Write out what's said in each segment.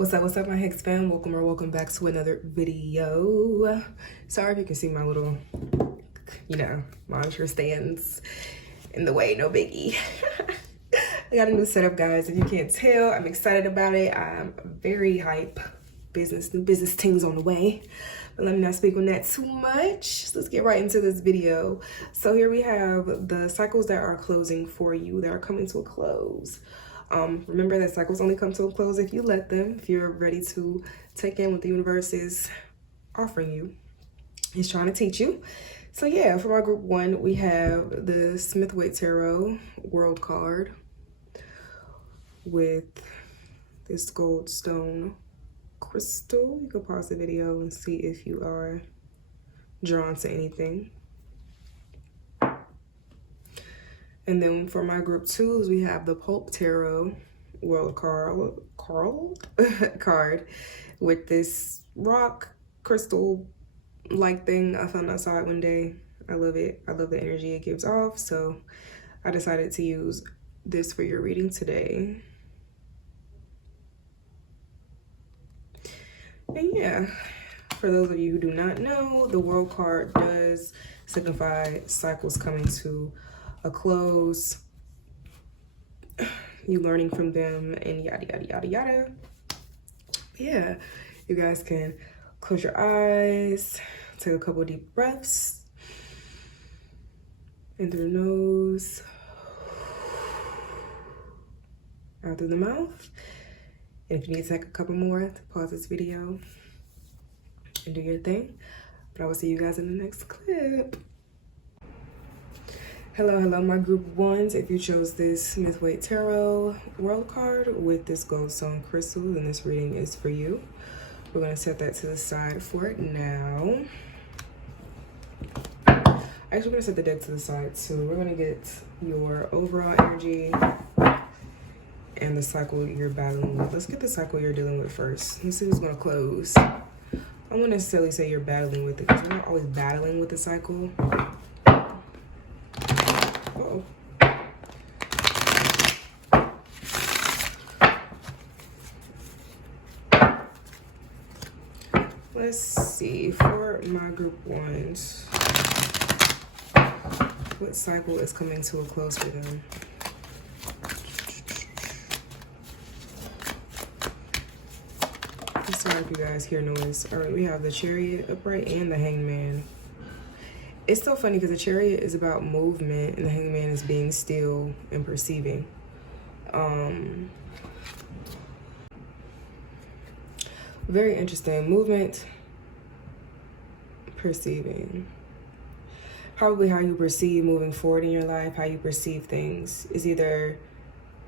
What's up, my Hex fam? Welcome back to another video. Sorry if you can see my little, monitor stands in the way, no biggie. I got a new setup, guys. If you can't tell, I'm excited about it. I'm very hype. New business things on the way. But let me not speak on that too much. So let's get right into this video. So here we have the cycles that are closing for you, that are coming to a close. Remember that cycles only come to a close if you let them, if you're ready to take in what the universe is offering you, is trying to teach you. So yeah, for my group one, we have the 𝖊𝖊𝖊𝖊𝖉 world card with this gold stone crystal. You can pause the video and see if you are drawn to anything. And then for my group twos, we have the Pulp Tarot world card with this rock crystal like thing I found outside one day. I love it. I love the energy it gives off. So I decided to use this for your reading today. And yeah, for those of you who do not know, the world card does signify cycles coming to a close, you learning from them, and yada yada yada yada. Yeah, you guys can close your eyes, take a couple deep breaths in through the nose, out through the mouth. And if you need to take a couple more, to pause this video and do your thing. But I will see you guys in the next clip. Hello, my group ones. If you chose this 𝖊𝖊𝖊𝖉 Tarot world card with this goldstone crystal, then this reading is for you. We're going to set that to the side for it now. Actually, we're going to set the deck to the side too. We're going to get your overall energy and the cycle you're battling with. Let's get the cycle you're dealing with first. Let's see who's going to close. I won't necessarily say you're battling with it, because we're not always battling with the cycle. Uh-oh. Let's see, for my group ones, what cycle is coming to a close for them? I'm sorry if you guys hear noise. All right, we have the Chariot upright and the Hangman. It's so funny because the Chariot is about movement and the Hangman is being still and perceiving. Very interesting. Movement, perceiving. Probably how you perceive moving forward in your life, how you perceive things is either,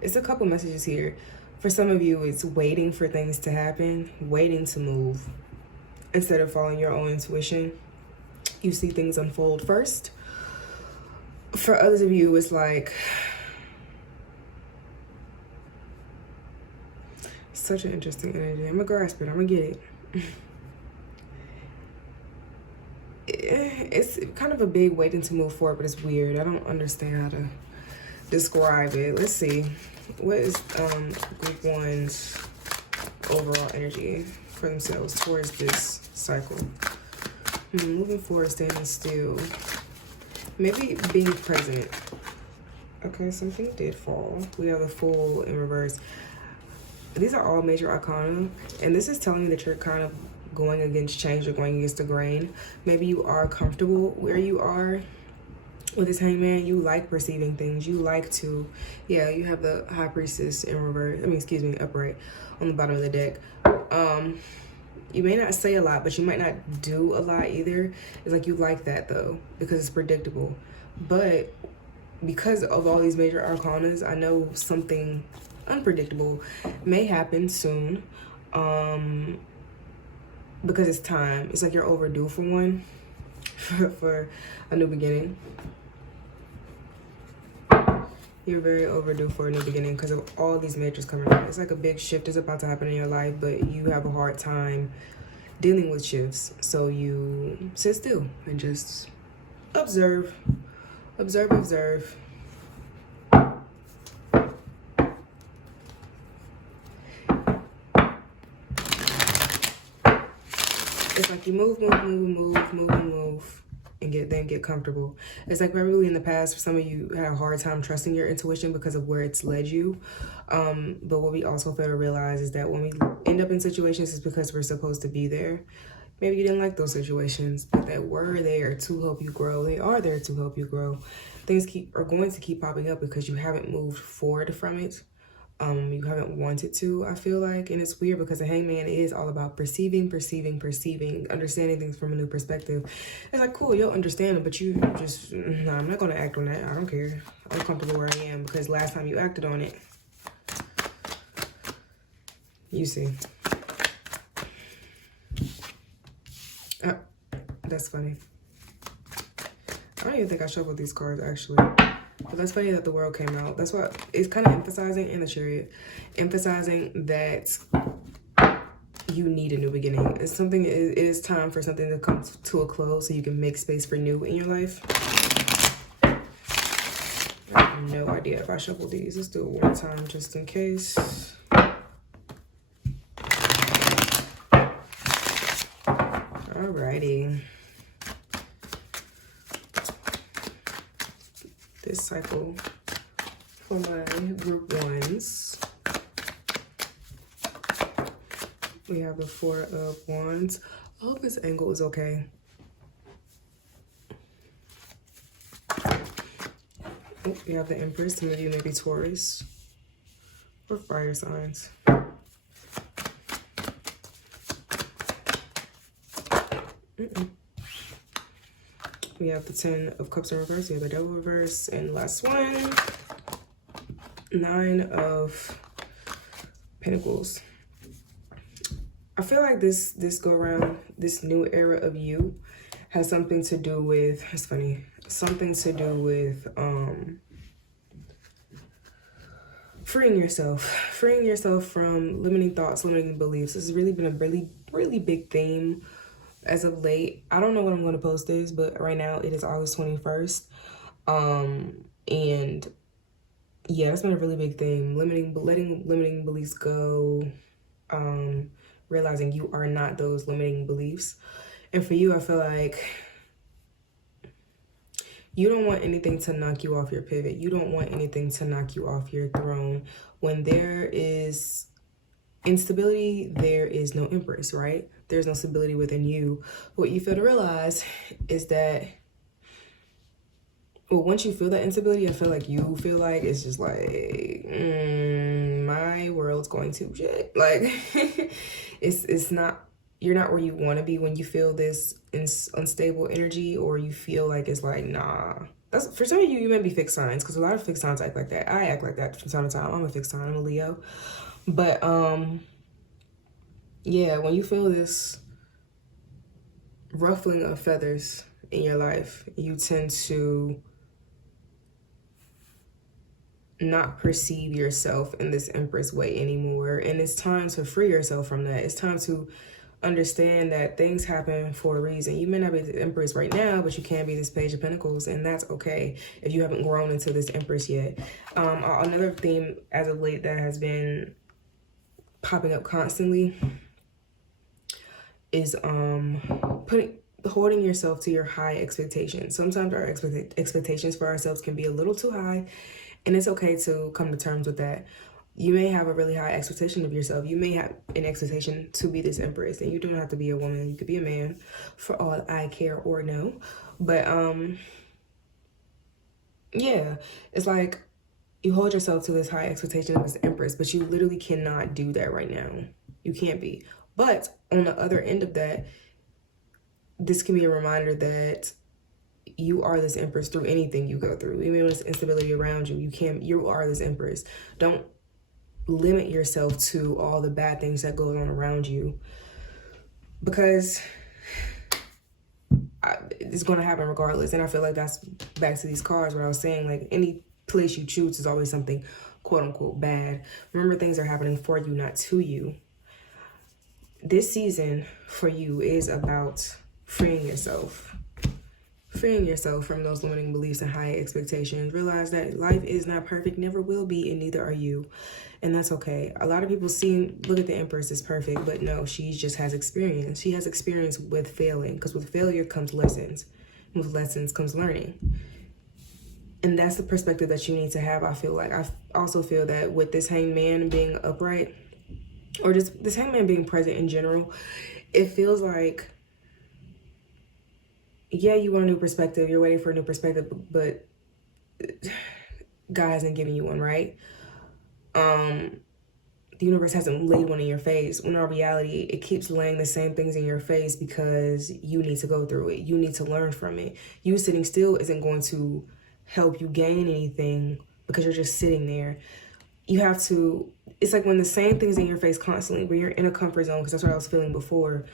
it's a couple messages here. For some of you, it's waiting for things to happen, waiting to move instead of following your own intuition. You see things unfold first. For others of you, it's like such an interesting energy. I'm gonna grasp it. I'm gonna get it. It's kind of a big waiting to move forward, but it's weird. I don't understand how to describe it. Let's see. What is group one's overall energy for themselves towards this cycle? Moving forward, standing still. Maybe being present. Okay, something did fall. We have the Fool in reverse. These are all major arcana, and this is telling me that you're kind of going against change or going against the grain. Maybe you are comfortable where you are with this Hangman. You like perceiving things. You like to, yeah, you have the High Priestess in reverse. Upright on the bottom of the deck. You may not say a lot, but you might not do a lot either. It's like you like that though, because it's predictable. But because of all these major arcanas, I know something unpredictable may happen soon. Because it's time. It's like you're overdue for one, for a new beginning. You're very overdue for a new beginning because of all these majors coming out. It's like a big shift is about to happen in your life, but you have a hard time dealing with shifts. So you sit still and just observe. Observe. It's like you move, and then get comfortable. It's like probably in the past, some of you had a hard time trusting your intuition because of where it's led you. But what we also fail to realize is that when we end up in situations, it's because we're supposed to be there. Maybe you didn't like those situations, but that were there to help you grow. They are there to help you grow. Things are going to keep popping up because you haven't moved forward from it. You haven't wanted to, I feel like. And it's weird because the hangman is all about perceiving, understanding things from a new perspective. It's like, cool, you'll understand it, but you just, nah, I'm not going to act on that. I don't care. I'm comfortable where I am because last time you acted on it, you see. That's funny. I don't even think I shuffled these cards, actually. But that's funny that the world came out. That's why it's kind of emphasizing in the chariot, emphasizing that you need a new beginning. It's something, it is time for something to come to a close so you can make space for new in your life. I have no idea if I shuffled these. Let's do it one time just in case. Alrighty. This cycle for my group ones. We have the 4 of Wands. I hope this angle is okay. Oh, we have the Empress. Some of you may be Taurus or fire signs. We have the 10 of Cups in reverse. We have the Devil reverse. And last one, 9 of Pentacles. I feel like this go around, this new era of you has something to do with, it's funny, something to do with freeing yourself from limiting thoughts, limiting beliefs. This has really been a really big theme as of late. I don't know when I'm going to post this, but right now it is August 21st. And yeah, that's been a really big thing. Letting limiting beliefs go. Realizing you are not those limiting beliefs. And for you, I feel like you don't want anything to knock you off your pivot. You don't want anything to knock you off your throne. When there is instability, there is no Empress, right? There's no stability within you. What you fail to realize is that, well, once you feel that instability, I feel like you feel like it's just like, my world's going to shit. Like, it's not, you're not where you want to be when you feel this unstable energy, or you feel like it's like, nah. That's, for some of you, you may be fixed signs, because a lot of fixed signs act like that. I act like that from time to time. I'm a fixed sign. I'm a Leo. But, yeah, when you feel this ruffling of feathers in your life, you tend to not perceive yourself in this Empress way anymore. And it's time to free yourself from that. It's time to understand that things happen for a reason. You may not be the Empress right now, but you can be this Page of Pentacles, and that's okay if you haven't grown into this Empress yet. Another theme as of late that has been popping up constantly is holding yourself to your high expectations. Sometimes our expectations for ourselves can be a little too high, and it's okay to come to terms with that. You may have a really high expectation of yourself. You may have an expectation to be this Empress, and you don't have to be a woman. You could be a man, for all I care or know. But yeah, it's like you hold yourself to this high expectation of this Empress, but you literally cannot do that right now. You can't be. But on the other end of that, this can be a reminder that you are this Empress through anything you go through. Even when there's instability around you, you are this Empress. Don't limit yourself to all the bad things that go on around you, because it's going to happen regardless. And I feel like that's back to these cards where I was saying, like, any place you choose is always something quote unquote bad. Remember, things are happening for you, not to you. This season for you is about freeing yourself freeing yourself from those limiting beliefs and high expectations. Realize that life is not perfect, never will be, and neither are you. And that's okay. A lot of people look at the Empress as perfect, but no, she just has experience. She has experience with failing, because with failure comes lessons. And with lessons comes learning. And that's the perspective that you need to have, I feel like. I also feel that with this Hanged Man being upright, or just this Hanged Man being present in general, it feels like, yeah, you want a new perspective. You're waiting for a new perspective, but God hasn't given you one, right? The universe hasn't laid one in your face. When in reality, it keeps laying the same things in your face because you need to go through it. You need to learn from it. You sitting still isn't going to help you gain anything because you're just sitting there. You have to, it's like when the same things in your face constantly, when you're in a comfort zone, because that's what I was feeling before.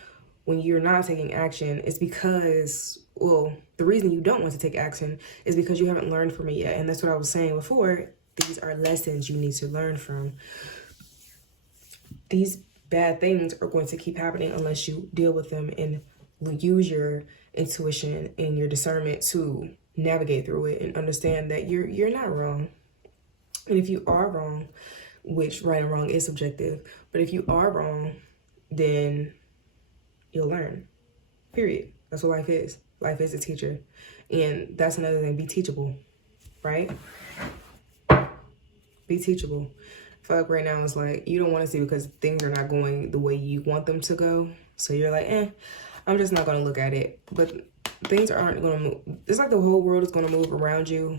When you're not taking action, it's because, well, the reason you don't want to take action is because you haven't learned from it yet. And that's what I was saying before. These are lessons you need to learn from. These bad things are going to keep happening unless you deal with them and use your intuition and your discernment to navigate through it and understand that you're not wrong. And if you are wrong, which right and wrong is subjective, but if you are wrong, then you'll learn, period. That's what life is. Life is a teacher. And that's another thing, be teachable, right? Be teachable. I feel like right now it's like, you don't want to see because things are not going the way you want them to go. So you're like, I'm just not going to look at it. But things aren't going to move. It's like the whole world is going to move around you.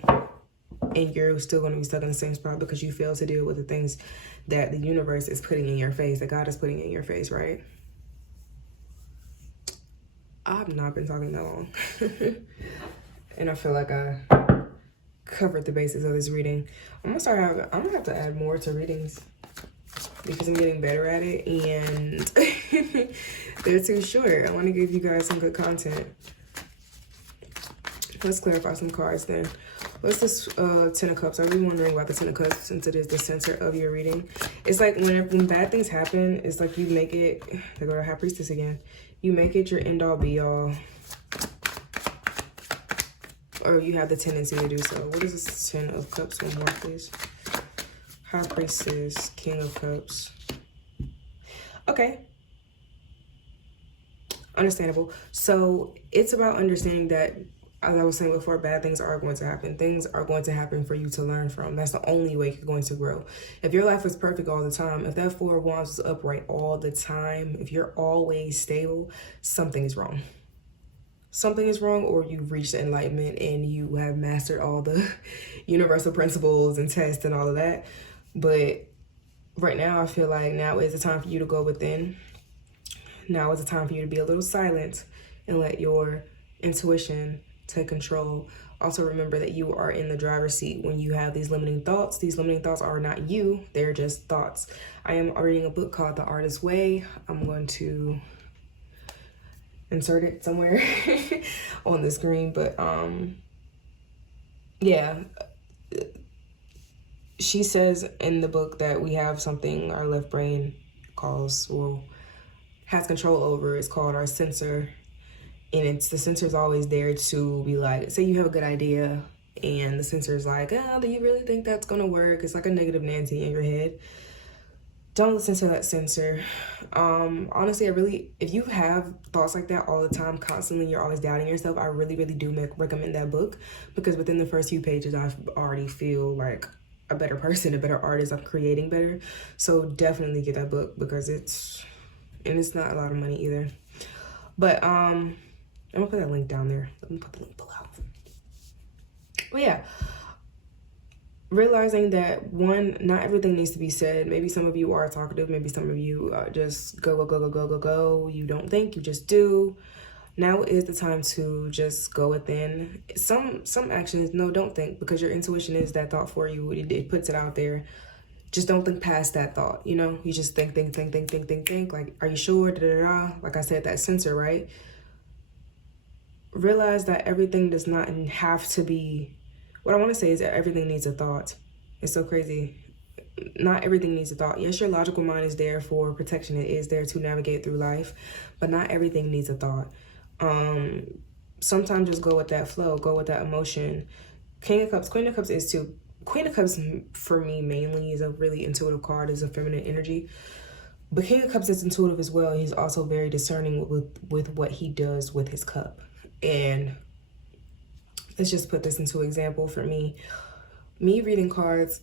And you're still going to be stuck in the same spot because you fail to deal with the things that the universe is putting in your face, that God is putting in your face, right? I've not been talking that long. And I feel like I covered the basis of this reading. I'm gonna have to add more to readings because I'm getting better at it and they're too short. I want to give you guys some good content. Let's clarify some cards then. What's this Ten of Cups? Are you wondering about the Ten of Cups since it is the center of your reading? It's like when bad things happen, it's like you make it, they go to High Priestess again. You make it your end all be all. Or you have the tendency to do so. What is this Ten of Cups? One more, please. High Priestess, King of Cups. Okay. Understandable. So it's about understanding that, as I was saying before, bad things are going to happen. Things are going to happen for you to learn from. That's the only way you're going to grow. If your life was perfect all the time, if that Four of Wands was upright all the time, if you're always stable, something is wrong. Something is wrong, or you've reached enlightenment and you have mastered all the universal principles and tests and all of that. But right now, I feel like now is the time for you to go within. Now is the time for you to be a little silent and let your intuition take control. Also remember that you are in the driver's seat when you have these limiting thoughts. These limiting thoughts are not you, they're just thoughts. I am reading a book called The Artist's Way. I'm going to insert it somewhere on the screen, but yeah, she says in the book that we have something our left brain has control over. It's called our sensor. And the sensor's always there to be like, say you have a good idea and the sensor's like, do you really think that's gonna work? It's like a negative Nancy in your head. Don't listen to that sensor. Honestly, if you have thoughts like that all the time, constantly, you're always doubting yourself, I really, really do recommend that book, because within the first few pages, I already feel like a better person, a better artist. I'm creating better. So definitely get that book, because it's not a lot of money either. But I'm gonna put that link down there. Let me put the link below. But yeah, realizing that, one, not everything needs to be said. Maybe some of you are talkative. Maybe some of you just go. You don't think, you just do. Now is the time to just go within. Some actions, no, don't think, because your intuition is that thought for you. It puts it out there. Just don't think past that thought, you know? You just think. Like, are you sure? Like I said, that sensor, right? Realize that everything does not have to be... What I want to say is that everything needs a thought. It's so crazy. Not everything needs a thought. Yes, your logical mind is there for protection. It is there to navigate through life. But not everything needs a thought. sometimes just go with that flow, go with that emotion. King of Cups, Queen of Cups is too. Queen of Cups for me mainly is a really intuitive card, is a feminine energy. But King of Cups is intuitive as well. He's also very discerning with what he does with his cup. And let's just put this into example for me. Me reading cards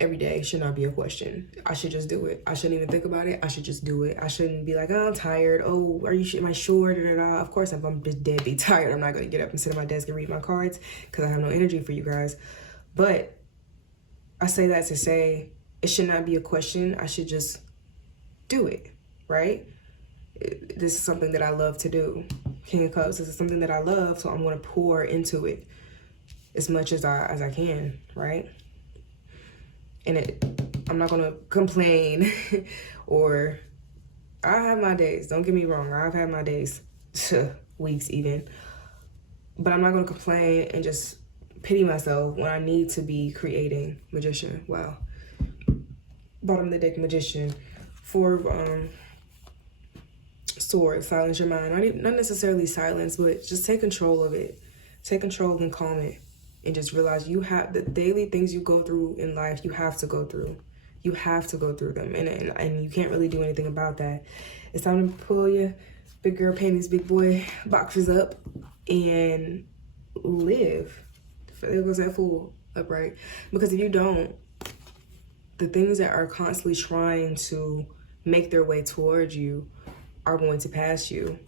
every day should not be a question. I should just do it. I shouldn't even think about it. I should just do it. I shouldn't be like, oh, I'm tired. Oh, am I sure? Da, da, da. Of course, if I'm just dead tired, I'm not going to get up and sit at my desk and read my cards because I have no energy for you guys. But I say that to say it should not be a question. I should just do it, right? This is something that I love to do. King of Cups, this is something that I love, so I'm going to pour into it as much as I can, right? And I'm not going to complain or I have my days. Don't get me wrong. I've had my days, weeks even. But I'm not going to complain and just pity myself when I need to be creating. Magician, wow. Bottom of the deck, Magician. For Swords, silence your mind. Not necessarily silence, but just take control of it. Take control and calm it. And just realize you have the daily things you go through in life, you have to go through. You have to go through them. And you can't really do anything about that. It's time to pull your big girl panties, big boy boxes up and live. There goes that fool upright. Because if you don't, the things that are constantly trying to make their way towards you are going to pass you.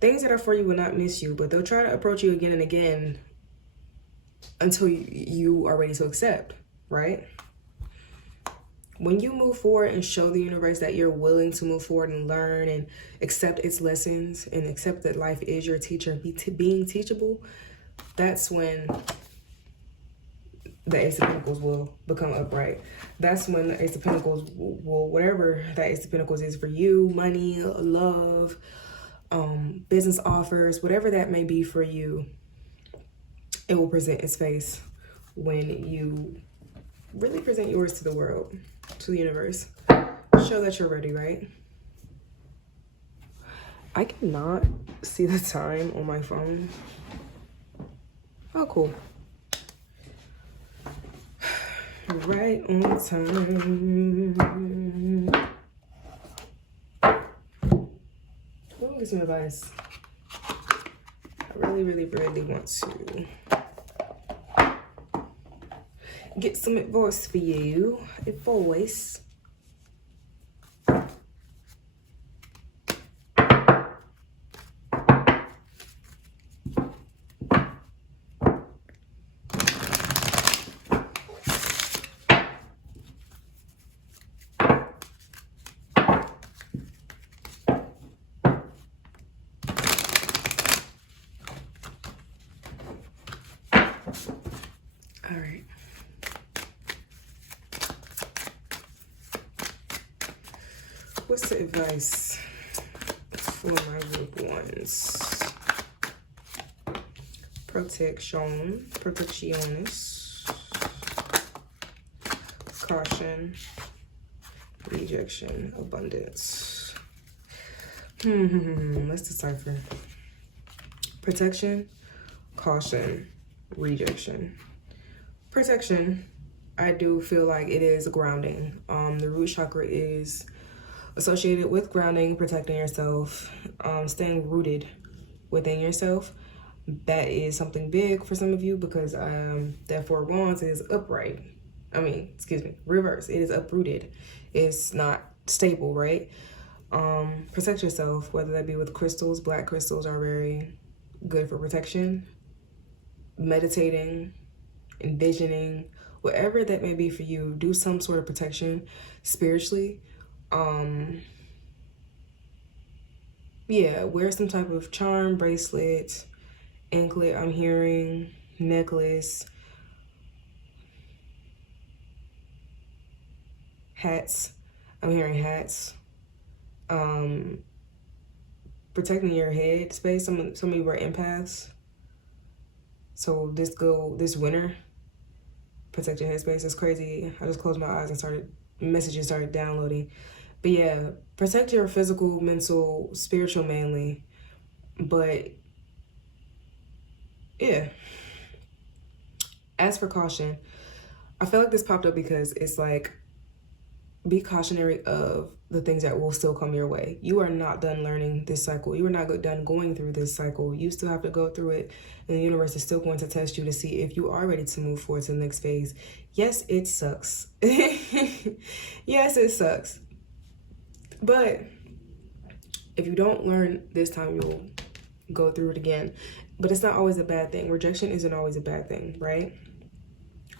Things that are for you will not miss you, but they'll try to approach you again and again until you are ready to accept, right? When you move forward and show the universe that you're willing to move forward and learn and accept its lessons and accept that life is your teacher and being teachable, that's when the Ace of Pentacles will become upright. That's when the Ace of Pentacles will, whatever that Ace of Pentacles is for you, money, love, business offers, whatever that may be for you, it will present its face when you really present yours to the world, to the universe. Show that you're ready, right? I cannot see the time on my phone. Oh, cool. Right on time. Let me get some advice. I really want to get some advice for you. Advice. All right. What's the advice for my group ones? Protectionis, caution, rejection, abundance. Let's decipher. Protection, caution, rejection. Protection, I do feel like it is grounding. The root chakra is associated with grounding, protecting yourself, staying rooted within yourself. That is something big for some of you because that Four of Wands is upright. Reverse. It is uprooted. It's not stable, right? Protect yourself, whether that be with crystals. Black crystals are very good for protection. Meditating, envisioning, whatever that may be for you, do some sort of protection spiritually. Yeah, wear some type of charm, bracelet, anklet, I'm hearing, necklace, hats, I'm hearing hats. Protecting your head space. Some of you were empaths. So this winter, protect your headspace. It's crazy. I just closed my eyes and messages started downloading. But yeah, protect your physical, mental, spiritual mainly. But yeah. As for caution, I feel like this popped up because it's like, be cautionary of the things that will still come your way. You are not done learning this cycle. You are not done going through this cycle. You still have to go through it, and the universe is still going to test you to see if you are ready to move forward to the next phase. Yes, it sucks. Yes, it sucks. But if you don't learn this time, you'll go through it again. But it's not always a bad thing. Rejection isn't always a bad thing, right?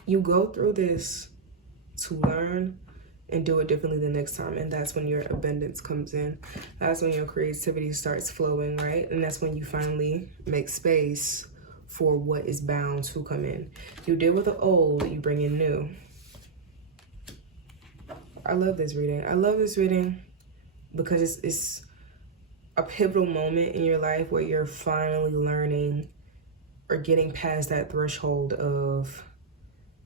You go through this to learn and do it differently the next time, and that's when your abundance comes in. That's when your creativity starts flowing, right? And that's when you finally make space for what is bound to come in. You deal with the old, you bring in new. I love this reading. I love this reading because it's a pivotal moment in your life where you're finally learning or getting past that threshold of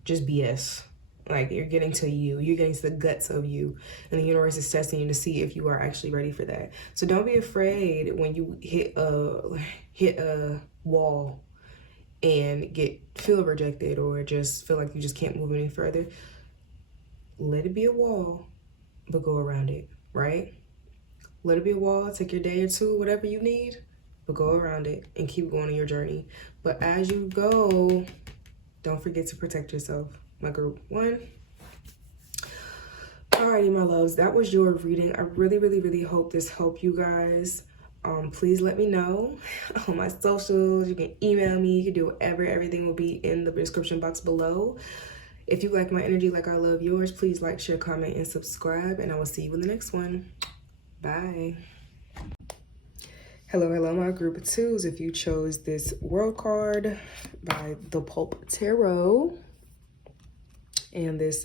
just BS. Like, you're getting to you. You're getting to the guts of you. And the universe is testing you to see if you are actually ready for that. So don't be afraid when you hit a wall and feel rejected or just feel like you just can't move any further. Let it be a wall, but go around it, right? Let it be a wall. Take your day or two, whatever you need, but go around it and keep going on your journey. But as you go, don't forget to protect yourself. My group 1. Alrighty, my loves, that was your reading. I really, really, really hope this helped you guys. Please let me know on my socials. You can email me. You can do whatever. Everything will be in the description box below. If you like my energy like I love yours, please like, share, comment, and subscribe. And I will see you in the next one. Bye. Hello, hello, my group of 2s. If you chose this World card by the Pulp Tarot, and this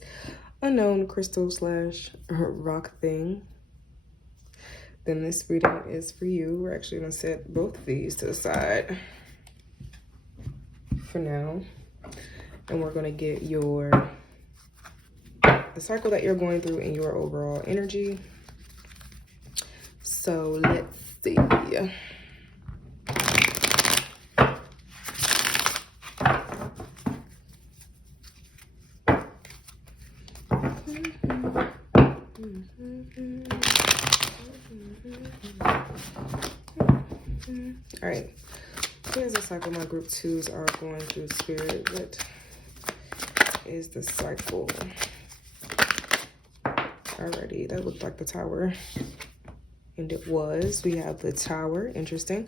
unknown crystal / rock thing, then this reading is for you. We're actually going to set both of these to the side for now, and we're going to get the cycle that you're going through and your overall energy. So let's see. All right, here's the cycle my group 2s are going through, spirit. What is the cycle? Alrighty, that looked like the Tower, and it was. We have the Tower. Interesting.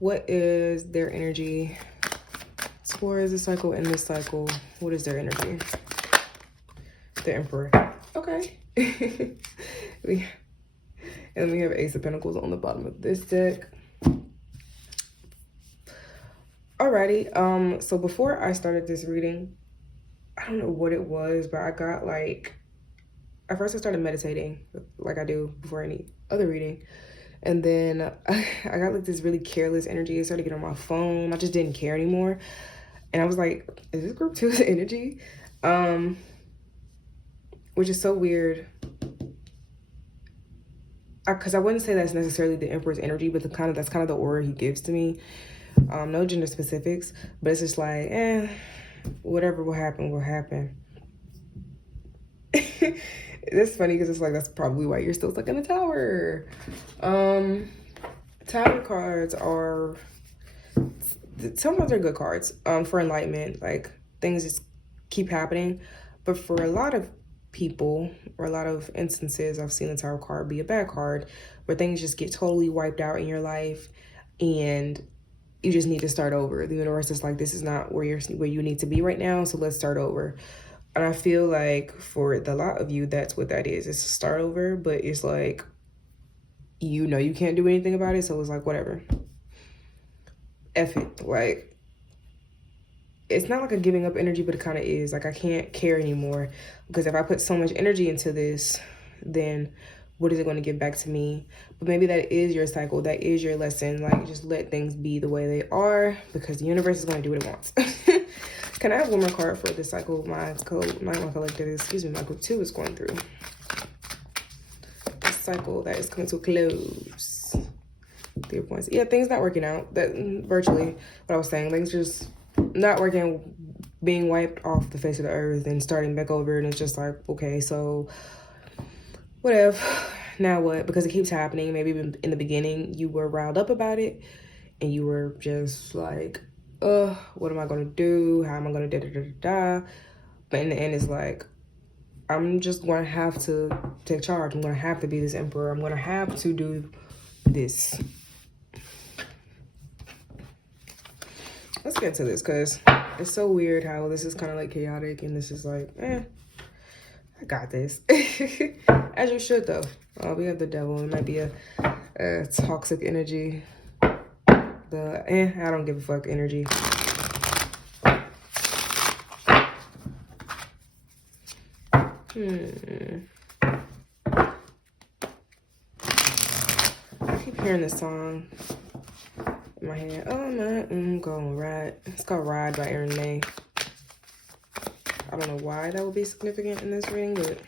What is their energy towards the cycle and this cycle? What is their energy? The Emperor. Okay. And we have Ace of Pentacles on the bottom of this deck. Alrighty, so before I started this reading, I don't know what it was, but I got like, at first I started meditating like I do before any other reading. And then I got like this really careless energy. I started getting on my phone. I just didn't care anymore. And I was like, is this group 2's energy? Which is so weird. Because I wouldn't say that's necessarily the Emperor's energy, but that's kind of the aura he gives to me. No gender specifics, but it's just like, whatever will happen, will happen. It's funny because it's like, that's probably why you're still stuck in the Tower. Tower cards are, sometimes they're good cards for enlightenment, like things just keep happening. But for a lot of people, or a lot of instances, I've seen the Tower card be a bad card, where things just get totally wiped out in your life and you just need to start over. The universe is like, this is not where you need to be right now, so let's start over. And I feel like for a lot of you, that's what that is. It's a start over, but it's like, you know you can't do anything about it, so it's like, whatever. F it. Like, it's not like a giving up energy, but it kind of is. Like, I can't care anymore, because if I put so much energy into this, then what is it going to give back to me? But maybe that is your cycle. That is your lesson. Like, just let things be the way they are, because the universe is going to do what it wants. Can I have one more card for the cycle my collective, excuse me, my group 2 is going through? The cycle that is coming to a close. 3 points. Yeah, things not working out. That virtually what I was saying. Things just not working, being wiped off the face of the earth and starting back over, and it's just like, okay, so whatever, now what? Because it keeps happening. Maybe in the beginning you were riled up about it and you were just like, what am I gonna do? How am I gonna da-da-da-da-da? But in the end, it's like, I'm just gonna have to take charge. I'm gonna have to be this emperor. I'm gonna have to do this. Let's get into this, because it's so weird how this is kind of like chaotic and this is like, I got this. As you should, though. We have the devil. It might be a toxic energy. The I don't give a fuck energy. I keep hearing this song in my head. Oh, I'm going ride. It's called Ride by 𝖊𝖊𝖊𝖊𝖊. I don't know why that would be significant in this reading, but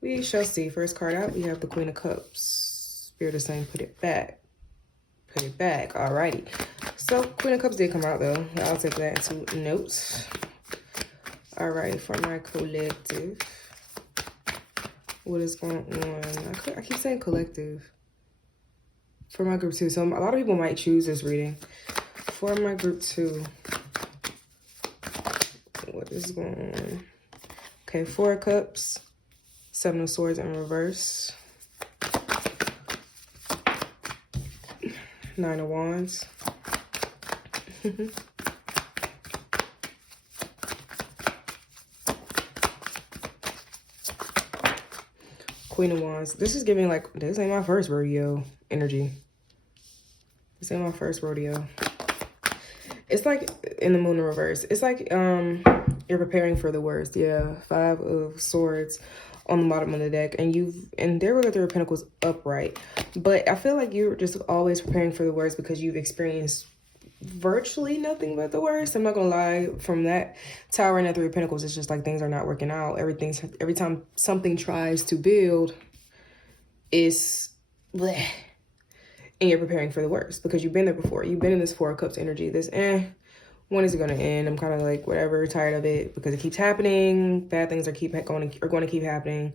we shall see. First card out, we have the Queen of Cups. Spirit is saying, put it back. Put it back. Alrighty. So, Queen of Cups did come out, though. I'll take that into notes. Alright, for my collective. What is going on? I keep saying collective. For my group 2. So, a lot of people might choose this reading. For my group 2. What is going on? Okay, 4 of Cups. 7 of Swords in reverse. 9 of Wands. Queen of Wands. This is giving like, this ain't my first rodeo energy. This ain't my first rodeo. It's like in the Moon in reverse. It's like you're preparing for the worst. Yeah, 5 of Swords on the bottom of the deck, and there were the 3 of Pentacles upright. But I feel like you're just always preparing for the worst because you've experienced virtually nothing but the worst. I'm not gonna lie, from that Tower and that 3 of Pentacles, it's just like things are not working out. Every time something tries to build, it's bleh. And you're preparing for the worst because you've been there before. You've been in this 4 of Cups energy. This when is it gonna end? I'm kind of like whatever, tired of it because it keeps happening. Bad things are going to keep happening.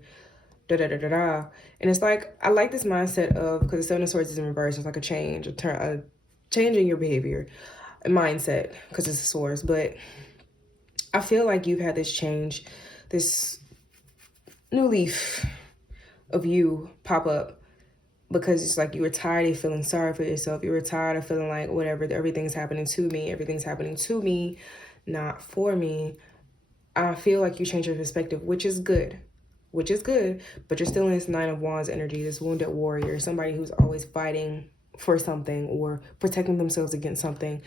Da da da da da. And it's like, I like this mindset of, because the 7 of Swords is in reverse. It's like a change, a change in your behavior, a mindset, because it's the Swords. But I feel like you've had this change, this new leaf of you pop up. Because it's like you were tired of feeling sorry for yourself. You were tired of feeling like, whatever, everything's happening to me. Everything's happening to me, not for me. I feel like you changed your perspective, which is good. Which is good. But you're still in this 9 of Wands energy, this wounded warrior. Somebody who's always fighting for something or protecting themselves against something.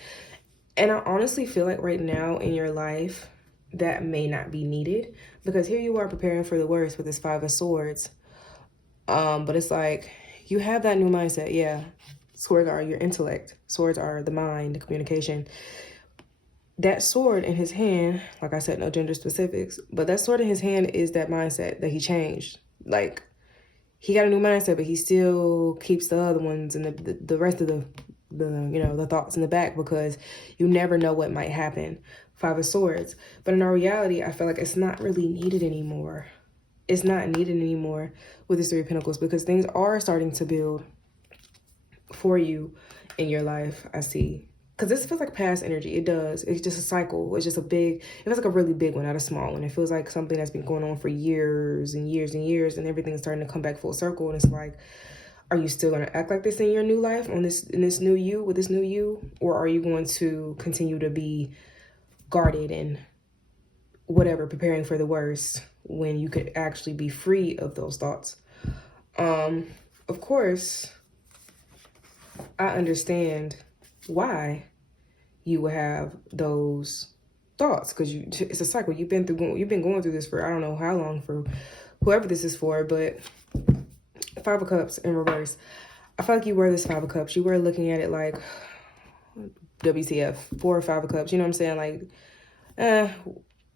And I honestly feel like right now in your life, that may not be needed. Because here you are preparing for the worst with this 5 of Swords. But it's like, you have that new mindset, yeah. Swords are your intellect. Swords are the mind, the communication. That sword in his hand, like I said, no gender specifics, but that sword in his hand is that mindset that he changed. Like, he got a new mindset, but he still keeps the other ones and the rest of the thoughts in the back because you never know what might happen. 5 of Swords. But in our reality, I feel like it's not really needed anymore. It's not needed anymore with this 3 of Pentacles because things are starting to build for you in your life, I see. Because this feels like past energy. It does. It's just a cycle. It's just it feels like a really big one, not a small one. It feels like something that's been going on for years and years and years, and everything's starting to come back full circle. And it's like, are you still going to act like this in your new life, in this new you, with this new you? Or are you going to continue to be guarded and whatever, preparing for the worst, when you could actually be free of those thoughts? Of course, I understand why you would have those thoughts because it's a cycle. You've been going through this for I don't know how long, for whoever this is for. But 5 of Cups in reverse, I feel like you were this 5 of Cups. You were looking at it like WTF, 4 or 5 of Cups. You know what I'm saying? Like,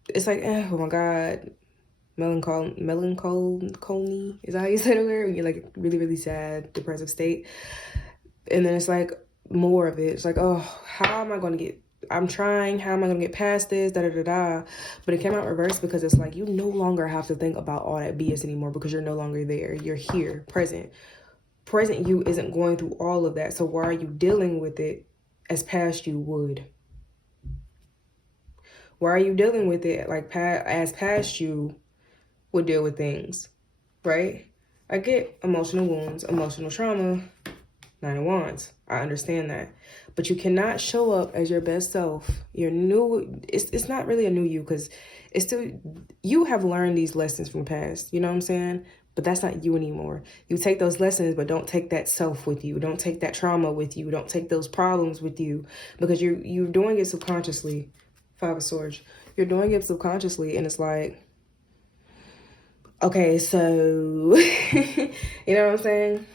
it's like, oh my God, melancholy, is that how you say the word? When you're like really, really sad, depressive state. And then it's like more of it. It's like, oh, how am I going to get I'm trying, how am I gonna get past this, da-da-da-da. But it came out reversed because it's like you no longer have to think about all that BS anymore because you're no longer there. You're here, present. Present you isn't going through all of that. So why are you dealing with it as past you would? Why are you dealing with it like as past you would deal with things, right? I get emotional wounds, emotional trauma, 9 of Wands. I understand that. But you cannot show up as your best self. Your new, it's not really a new you because it's still, you have learned these lessons from the past. You know what I'm saying? But that's not you anymore. You take those lessons, but don't take that self with you. Don't take that trauma with you. Don't take those problems with you because you're doing it subconsciously. 5 of Swords. You're doing it subconsciously and it's like, okay, so, you know what I'm saying?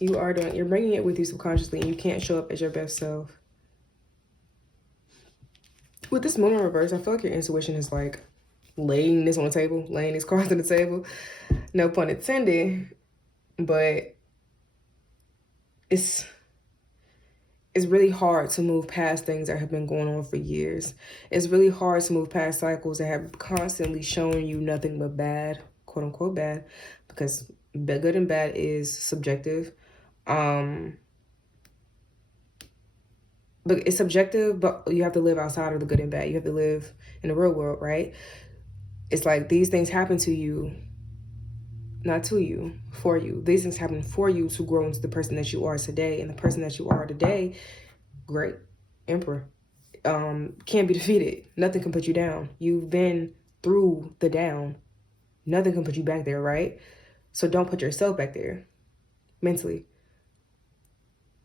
You're bringing it with you subconsciously and you can't show up as your best self. With this moon in reverse, I feel like your intuition is like laying this on the table, laying these cards on the table. No pun intended, but it's really hard to move past things that have been going on for years. It's really hard to move past cycles that have constantly shown you nothing but bad, quote unquote bad, because good and bad is subjective. But it's subjective, but you have to live outside of the good and bad. You have to live in the real world, right? It's like these things happen to you, not to you, for you. These things happen for you to grow into the person that you are today. And the person that you are today, great, Emperor, can't be defeated. Nothing can put you down. You've been through the down. Nothing can put you back there, right? So don't put yourself back there mentally.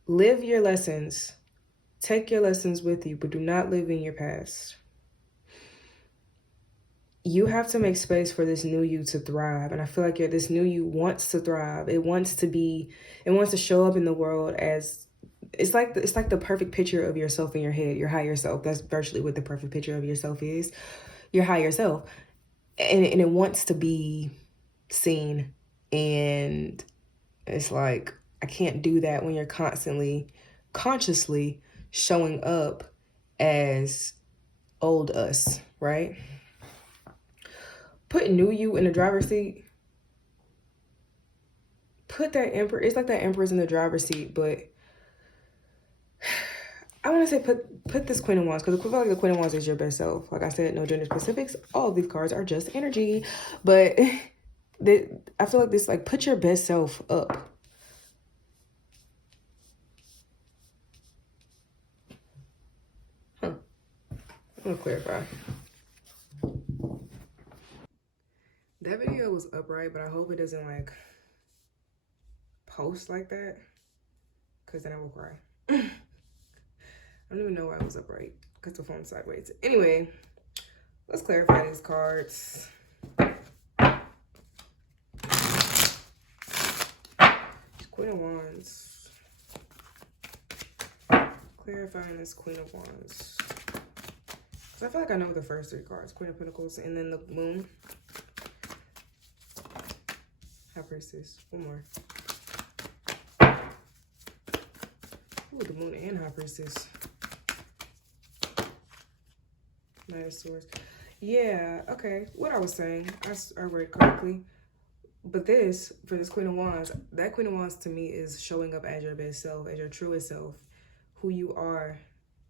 Live your lessons. Take your lessons with you, but do not live in your past. You have to make space for this new you to thrive. And I feel like this new you wants to thrive. It wants to show up in the world as, it's like the perfect picture of yourself in your head, your higher self. That's virtually what the perfect picture of yourself is, your higher self. And it wants to be seen. And it's like, I can't do that when you're constantly, consciously showing up as old us, right? Put new you in the driver's seat. Put that Emperor, it's like that Emperor's in the driver's seat, but I want to say put this Queen of Wands, because I feel like the Queen of Wands is your best self. Like I said, no gender specifics. All of these cards are just energy, but I feel like this, like, put your best self up. I'm gonna clarify. That video was upright, but I hope it doesn't like post like that, because then I will cry. I don't even know why it was upright, because the phone's sideways. Anyway, let's clarify these cards. Queen of Wands. Clarifying this Queen of Wands. So I feel like I know the first 3 cards. Queen of Pentacles, and then the Moon. High Priestess. One more. Ooh, the Moon and High Priestess. Knight of Swords. Yeah, okay. What I was saying, I read correctly. But this, for this Queen of Wands, that Queen of Wands to me is showing up as your best self, as your truest self, who you are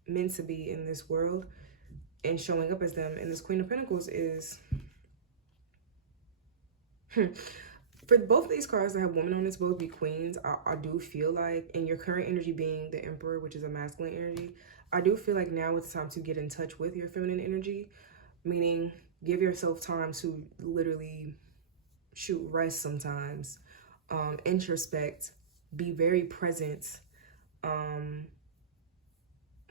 meant to be in this world, and showing up as them. And this Queen of Pentacles is, for both of these cards that have women on this, both be queens, I do feel like, in your current energy being the Emperor, which is a masculine energy, I do feel like now it's time to get in touch with your feminine energy, meaning give yourself time to literally rest sometimes, introspect, be very present,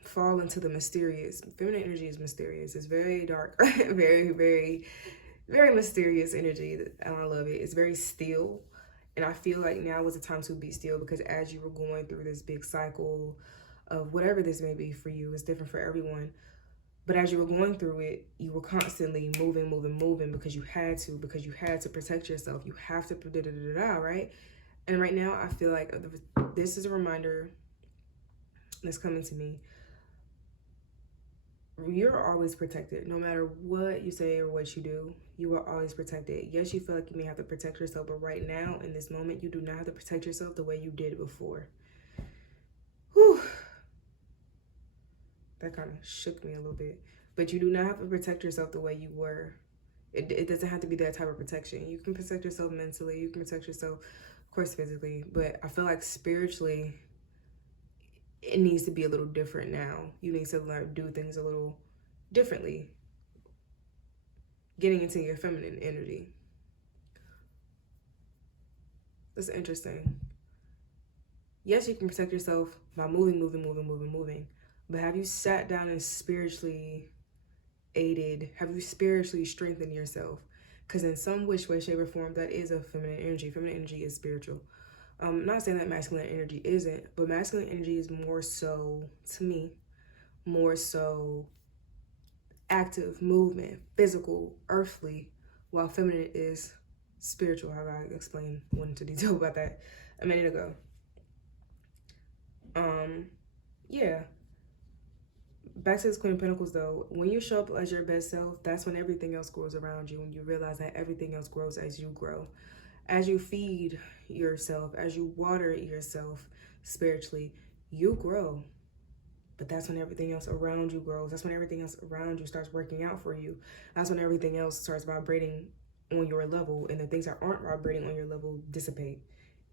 fall into the mysterious. Feminine energy is mysterious. It's very dark, very, very, very mysterious energy, and I love it. It's very still, and I feel like now is the time to be still, because as you were going through this big cycle of whatever this may be for you, it's different for everyone. But as you were going through it, you were constantly moving because you had to protect yourself. You have to right? And right now, I feel like this is a reminder that's coming to me you're always protected. No matter what you say or what you do, you are always protected. Yes, you feel like you may have to protect yourself, but right now, in this moment, you do not have to protect yourself the way you did before. Whew. That kind of shook me a little bit. But you do not have to protect yourself the way you were. It doesn't have to be that type of protection. You can protect yourself mentally. You can protect yourself, of course, physically. But I feel like spiritually, it needs to be a little different now. You need to learn do things a little differently. Getting into your feminine energy. That's interesting. Yes, you can protect yourself by moving. But have you sat down and spiritually aided? Have you spiritually strengthened yourself? Because in some which way, shape, or form, that is a feminine energy. Feminine energy is spiritual. I'm not saying that masculine energy isn't, but masculine energy is more so, to me, more so active, movement, physical, earthly, while feminine is spiritual. How I explained, went into detail about that a minute ago. Yeah. Back to this Queen of Pentacles though, when you show up as your best self, that's when everything else grows around you, and you realize that everything else grows as you grow. As you feed yourself, as you water yourself spiritually, you grow. But that's when everything else around you grows. That's when everything else around you starts working out for you. That's when everything else starts vibrating on your level, and the things that aren't vibrating on your level dissipate.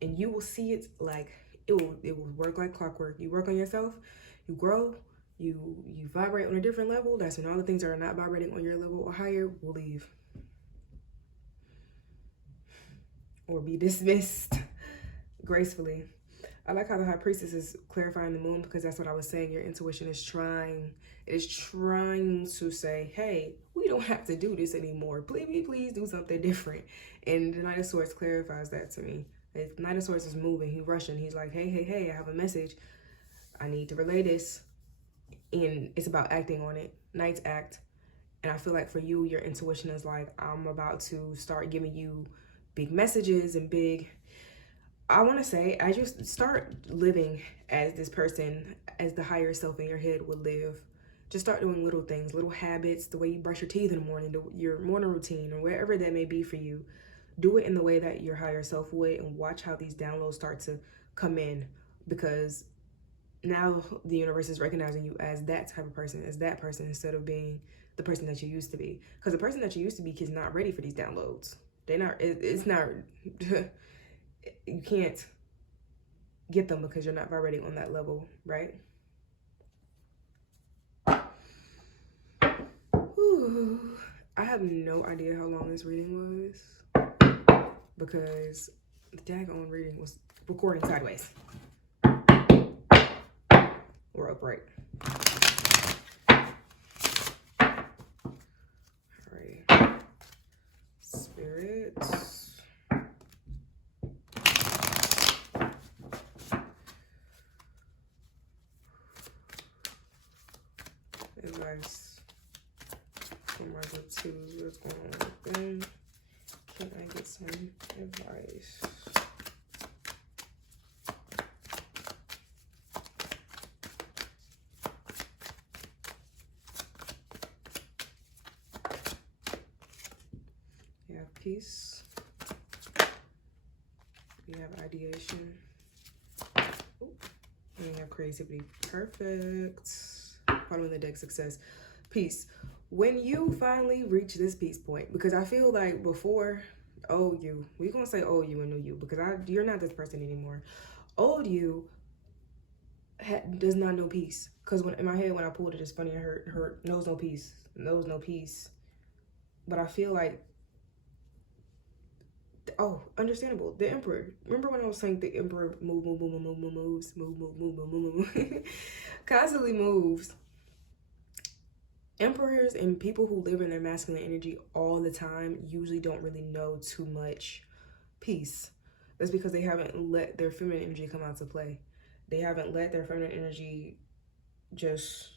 And you will see it like it will work like clockwork. You work on yourself, you grow, you vibrate on a different level. That's when all the things that are not vibrating on your level or higher will leave or be dismissed gracefully. I like how the High Priestess is clarifying the moon, because that's what I was saying. Your intuition is trying to say, hey, we don't have to do this anymore. Please do something different. And the Knight of Swords clarifies that to me. If Knight of Swords is moving, he's rushing. He's like, hey, I have a message. I need to relay this. And it's about acting on it. Knights act. And I feel like for you, your intuition is like, I'm about to start giving you big messages and big... I want to say, as you start living as this person, as the higher self in your head would live, just start doing little things, little habits, the way you brush your teeth in the morning, your morning routine, or wherever that may be for you. Do it in the way that your higher self would, and watch how these downloads start to come in, because now the universe is recognizing you as that type of person, instead of being the person that you used to be. Because the person that you used to be is not ready for these downloads. It's not... You can't get them because you're not vibrating on that level, right? Whew. I have no idea how long this reading was, because the daggone reading was recording sideways or upright. All right. Spirits. Advice from Rising 2. What's going on with them? Can I get some advice? You have peace. You have ideation. Ooh. And you have creativity. Perfect. Following the deck, success, peace. When you finally reach this peace point, because I feel like before, old you, we're gonna say old you and new you, because you're not this person anymore. Old you does not know peace, because in my head when I pulled it, it's funny, her knows no peace, but I feel like, oh, understandable. The Emperor. Remember when I was saying the Emperor moves, constantly moves. Emperors and people who live in their masculine energy all the time usually don't really know too much peace. That's because they haven't let their feminine energy come out to play. They haven't let their feminine energy just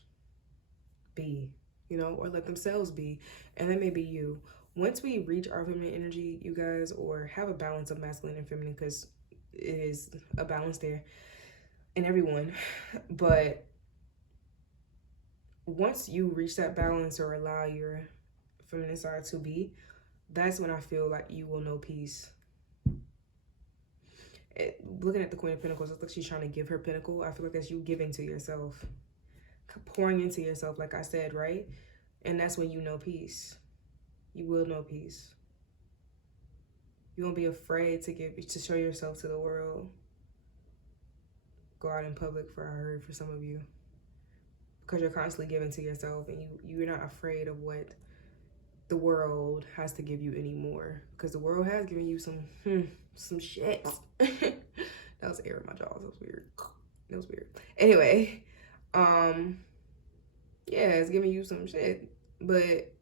be, or let themselves be. And that may be you. Once we reach our feminine energy, you guys, or have a balance of masculine and feminine, because it is a balance there in everyone, but once you reach that balance or allow your feminine side to be, that's when I feel like you will know peace. Looking at the Queen of Pentacles, it's like she's trying to give her pinnacle. I feel like that's you giving to yourself, pouring into yourself, like I said, right? And that's when you know peace. You will know peace. You won't be afraid to show yourself to the world. Go out in public, for I heard for some of you, because you're constantly giving to yourself, and you're not afraid of what the world has to give you anymore, because the world has given you some shit. That was air in my jaws. That was weird. That was weird. Anyway, yeah, it's giving you some shit, but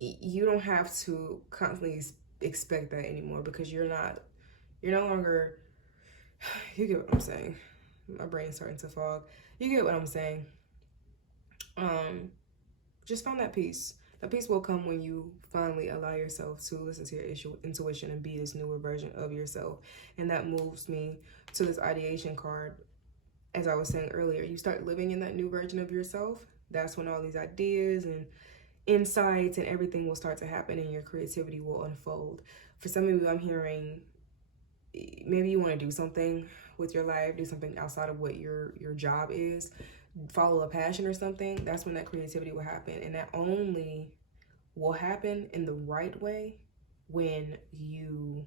you don't have to constantly expect that anymore, because you're no longer, you get what I'm saying. My brain's starting to fog. You get what I'm saying. Just find that peace. That peace will come when you finally allow yourself to listen to your intuition and be this newer version of yourself. And that moves me to this ideation card. As I was saying earlier, you start living in that new version of yourself. That's when all these ideas and insights and everything will start to happen, and your creativity will unfold. For some of you, I'm hearing maybe you want to do something with your life, do something outside of what your job is, follow a passion or something. That's when that creativity will happen, and that only will happen in the right way when you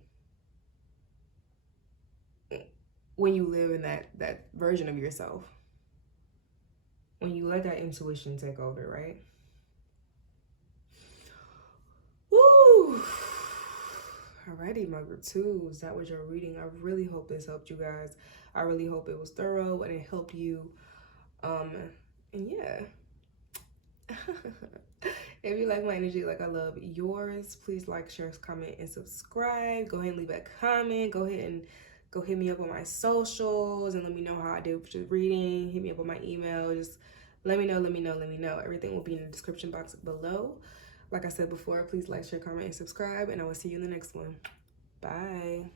live in that version of yourself, when you let that intuition take over, right? Woo! Alrighty, my group 2s, that was your reading. I really hope this helped you guys. I really hope it was thorough and it helped you. And yeah. If you like my energy like I love yours, please like, share, comment, and subscribe. Go ahead and leave a comment. Go ahead and go hit me up on my socials and let me know how I did with your reading. Hit me up on my email. Just let me know. Everything will be in the description box below. Like I said before, please like, share, comment, and subscribe, and I will see you in the next one. Bye.